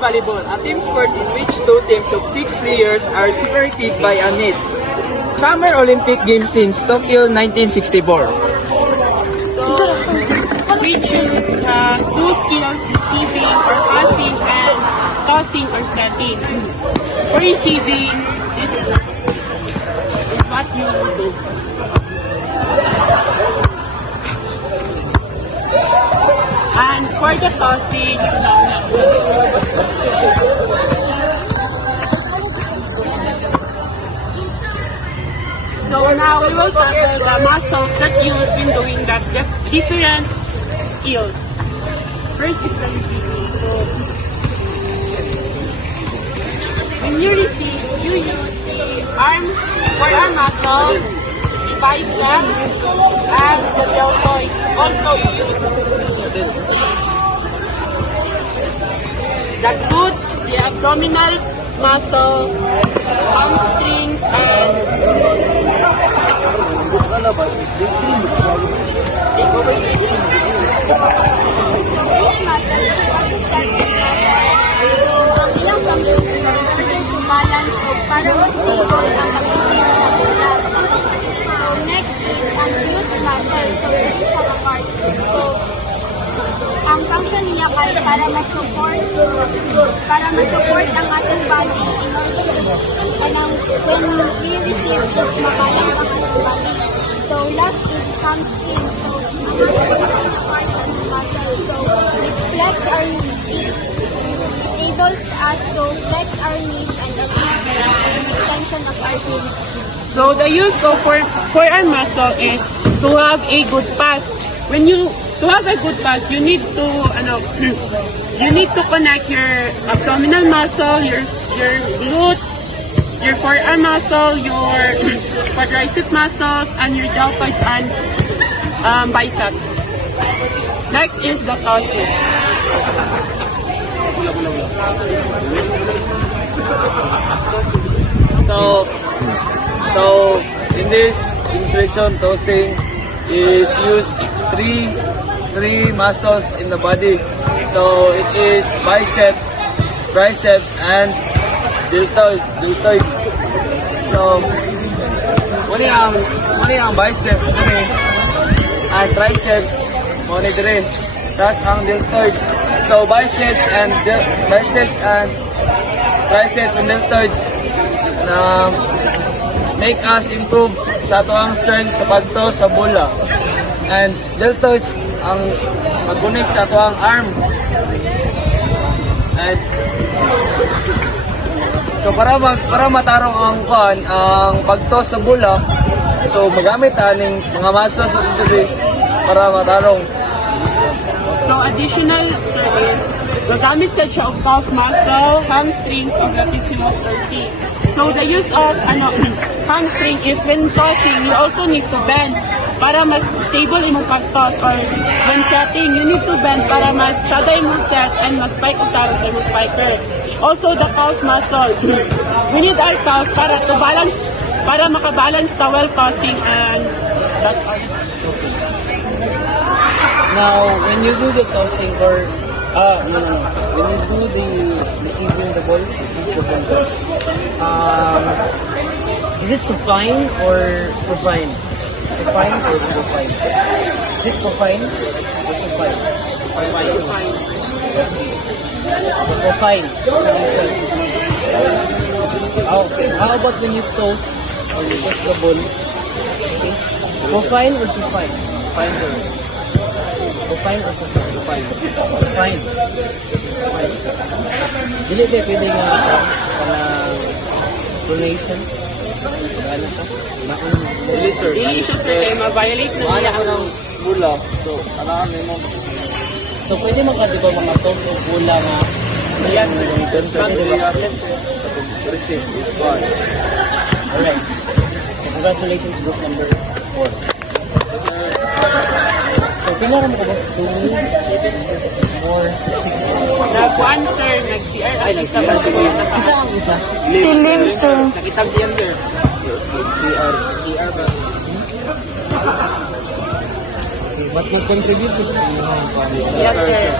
volleyball, a team sport in which two teams of 6 players are separated by a net. Summer Olympic Games since Tokyo 1964. We choose two skills, receiving or passing and tossing or setting. For receiving, this is what you will do. And for the tossing, so now we will tackle the muscles that you use when doing that different skills. First is the receiving. So, when you receive, you use the forearm muscle, the bicep, and the deltoid. Also you use the glutes, the abdominal muscle, hamstrings, and balance o para mas stable ang pagkikilos sa ulan. So next is ang glutes muscle. So this is our part. So ang function niya ay para ma-support ang ating body and when we receive this mabalance ang ating body. So last is hamstring. So ang ating part ng muscle. So it flex our knees. Enables us to flex our knees and achieve the extension of our hips. so the use of forearm muscle is to have a good pass. To have a good pass, you need to you need to connect your abdominal muscle, your glutes, your forearm muscle, your quadricep muscles, and your deltoids and biceps. Next is the tossing. So in this demonstration, tossing is used three muscles in the body. So it is biceps, triceps, and deltoids. So muna ang biceps, and triceps, muna dire. Tapos ang deltoids. So biceps and triceps and deltoids make us improve sa ato strength sa pagto sa bola. And deltoids ang mag-connect sa ato arm. And so para matarong ang pagto sa bola, so magamit aning mga muscles sa dito para matarong. So additional service, gagamit sa siya of calf muscle, hamstrings, o latissimus dorsi. So the use of hamstring is when tossing, you also need to bend para mas stable imong pag-toss, or when setting, you need to bend para mas sada imong set and mas spike o tarot sa imong spiker. Also the calf muscle, we need our calf para makabalance the well tossing, and that's all. Now, when you do the tossing when you do the receiving the ball, is it supine or profine? Supine or profine? Is it profine or supine? Profine. Okay. How about when you toss or you toss the ball? Profine or supine? Fine, sir. Profine or supine? Fine. Dili ba pwede nga donation? Ano ka? Dili sir. Dili siya sir, kaya ma-violate na niya ang bula. So, mo. So, pwede magkadiba mga toss o bula nga Yes, receive. Alright. So, congratulations, group number 4. So, pila mo ko ba? 2, 7, 4, 6. Nag-1 sir, nag-CR, ay nagsabar ko yung Isa ang isa? Si Lim, sir. Nakitag diyan sir. CR ba? Okay, but mag-contribute ko sa mga Yes sir.